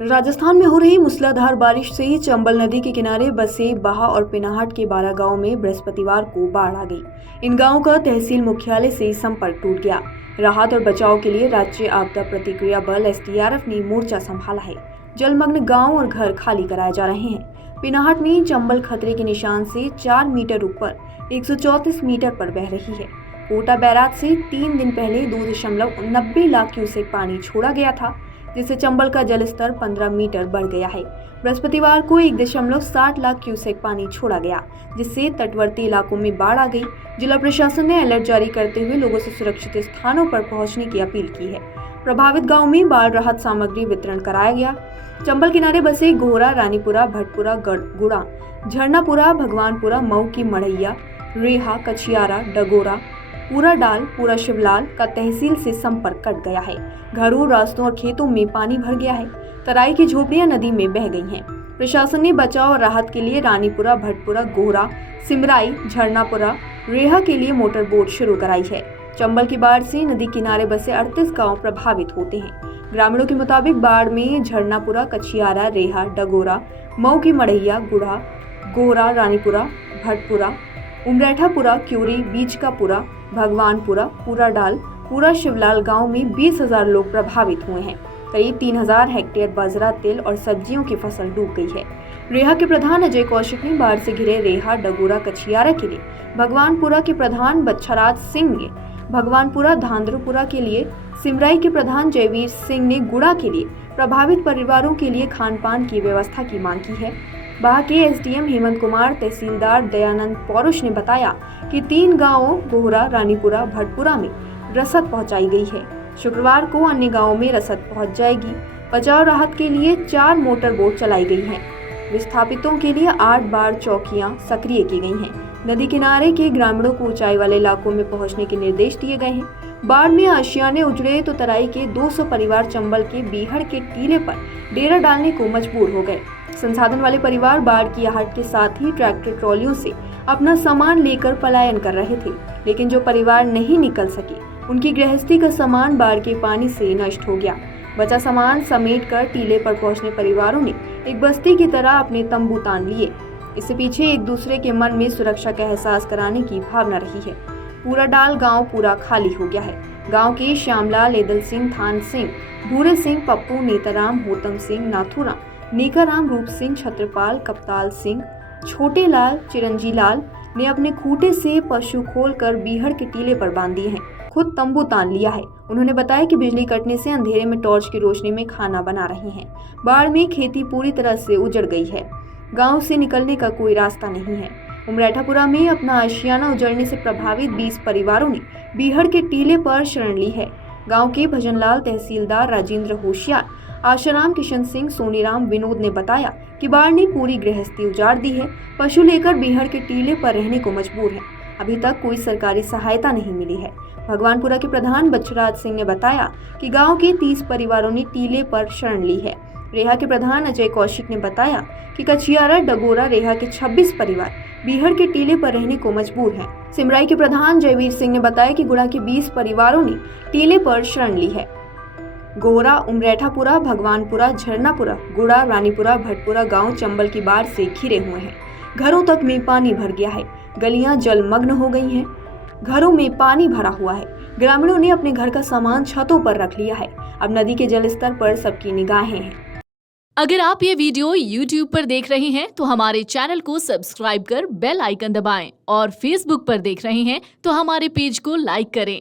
राजस्थान में हो रही मूसलाधार बारिश से चंबल नदी के किनारे बसे बाहा और पिनाहट के 12 गांवों में बृहस्पतिवार को बाढ़ आ गई। इन गांवों का तहसील मुख्यालय से संपर्क टूट गया। राहत और बचाव के लिए राज्य आपदा प्रतिक्रिया बल एसडीआरएफ ने मोर्चा संभाला है। जलमग्न गांव और घर खाली कराए जा रहे हैं। पिनाहट में चंबल खतरे के निशान से 4 मीटर ऊपर 134 मीटर पर बह रही है। कोटा बैराज से 3 दिन पहले 2.90 लाख क्यूसेक पानी छोड़ा गया था, जिससे चंबल का जलस्तर 15 मीटर बढ़ गया है। बृहस्पतिवार को 1.60 लाख क्यूसेक पानी छोड़ा गया, जिससे तटवर्ती इलाकों में बाढ़ आ गई। जिला प्रशासन ने अलर्ट जारी करते हुए लोगों से सुरक्षित स्थानों पर पहुंचने की अपील की है। प्रभावित गांव में बाढ़ राहत सामग्री वितरण कराया गया। चंबल किनारे बसे गोहरा, रानीपुरा, भटपुरा, गुड़ा, झरनापुरा, भगवानपुरा, मऊ की मढ़ैया, रेहा, कछियारा, डगोरा, पूरा डाल, पूरा शिवलाल का तहसील से संपर्क कट गया है। घरों, रास्तों और खेतों में पानी भर गया है। तराई की झोपड़ियां नदी में बह गई हैं। प्रशासन ने बचाव और राहत के लिए रानीपुरा, भटपुरा, गोहरा, सिमराई, झरनापुरा, रेहा के लिए मोटर बोट शुरू कराई है। चंबल की बाढ़ से नदी किनारे बसे 38 गांव प्रभावित होते हैं। ग्रामीणों के मुताबिक बाढ़ में झरनापुरा, कछियारा, रेहा, डगोरा, मऊ की मढ़ैया, गुड़ा, गोहरा, रानीपुरा, भटपुरा, उमरेठापुरा, क्यूरी, बीजकापुरा, भगवानपुरा, पूरा डाल, पूरा शिवलाल गांव में 20,000 लोग प्रभावित हुए हैं। करीब 3,000 हेक्टेयर बाजरा, तिल और सब्जियों की फसल डूब गई है। रेहा के प्रधान अजय कौशिक ने बाढ़ से घिरे रेहा, डगोरा, कछियारा के लिए, भगवानपुरा के प्रधान बच्छराज सिंह ने भगवानपुरा, धांधरपुरा के लिए, सिमराई के प्रधान जयवीर सिंह ने गुड़ा के लिए प्रभावित परिवारों के लिए खान पान की व्यवस्था की मांग की है। बाह के एसडीएम हेमंत कुमार, तहसीलदार दयानंद पौरुष ने बताया कि 3 गांवों गोहरा, रानीपुरा, भटपुरा में रसद पहुंचाई गई है। शुक्रवार को अन्य गांवों में रसद पहुंच जाएगी। बचाव राहत के लिए 4 मोटर बोट चलाई गई हैं। विस्थापितों के लिए 8 बाढ़ चौकियां सक्रिय की गई हैं। नदी किनारे के ग्रामीणों को ऊंचाई वाले इलाकों में पहुंचने के निर्देश दिए गए हैं। बाढ़ में आशियाने उजड़े तो तराई के 200 परिवार चंबल के बीहड़ के टीले पर डेरा डालने को मजबूर हो गए। संसाधन वाले परिवार बाढ़ की आहट के साथ ही ट्रैक्टर ट्रॉलियों से अपना सामान लेकर पलायन कर रहे थे, लेकिन जो परिवार नहीं निकल सके उनकी गृहस्थी का सामान बाढ़ के पानी से नष्ट हो गया। बचा सामान समेटकर टीले पर पहुंचने परिवारों ने एक बस्ती की तरह अपने तंबू तान लिए। इससे पीछे एक दूसरे के मन में सुरक्षा का एहसास कराने की भावना रही है। पूरा डाल गांव पूरा खाली हो गया है। गांव के श्यामलाल, एदल सिंह, थान सिंह, भूरे सिंह, पप्पू, नेताराम, होतम सिंह, नाथुराम, नेकाराम, रूप सिंह, छत्रपाल, कप्ताल सिंह, छोटे लाल, चिरंजी लाल ने अपने खूटे से पशु खोलकर बीहड़ के टीले पर बांध दिए हैं। खुद तंबू तान लिया है। उन्होंने बताया कि बिजली कटने से अंधेरे में टॉर्च की रोशनी में खाना बना रहे हैं। बाढ़ में खेती पूरी तरह से उजड़ गई है। गांव से निकलने का कोई रास्ता नहीं है। उमरेठापुरा में अपना आशियाना उजड़ने से प्रभावित 20 परिवारों ने बीहड़ के टीले पर शरण ली है। गांव के भजनलाल, तहसीलदार राजेंद्र होशियार, आशाराम, किशन सिंह, सोनीराम, विनोद ने बताया कि बाढ़ ने पूरी गृहस्थी उजाड़ दी है। पशु लेकर बीहड़ के टीले पर रहने को मजबूर है। अभी तक कोई सरकारी सहायता नहीं मिली है। भगवानपुरा के प्रधान बच्छराज सिंह ने बताया कि गांव के 30 परिवारों ने टीले पर शरण ली है। रेहा के प्रधान अजय कौशिक ने बताया कि कछियारा, डगोरा, रेहा के 26 परिवार बीहड़ के टीले पर रहने को मजबूर हैं। सिमराई के प्रधान जयवीर सिंह ने बताया कि गुड़ा के 20 परिवारों ने टीले पर शरण ली है। गोहरा, उमरेठापुरा, भगवानपुरा, झरनापुरा, गुड़ा, रानीपुरा, भटपुरा गांव चंबल की बाढ़ से घिरे हुए हैं। घरों तक में पानी भर गया है। गलियां जलमग्न हो गई हैं। घरों में पानी भरा हुआ है। ग्रामीणों ने अपने घर का सामान छतों पर रख लिया है। अब नदी के जलस्तर पर सबकी निगाहें हैं। अगर आप ये वीडियो YouTube पर देख रहे हैं तो हमारे चैनल को सब्सक्राइब कर बेल आइकन दबाएं और Facebook पर देख रहे हैं तो हमारे पेज को लाइक करें।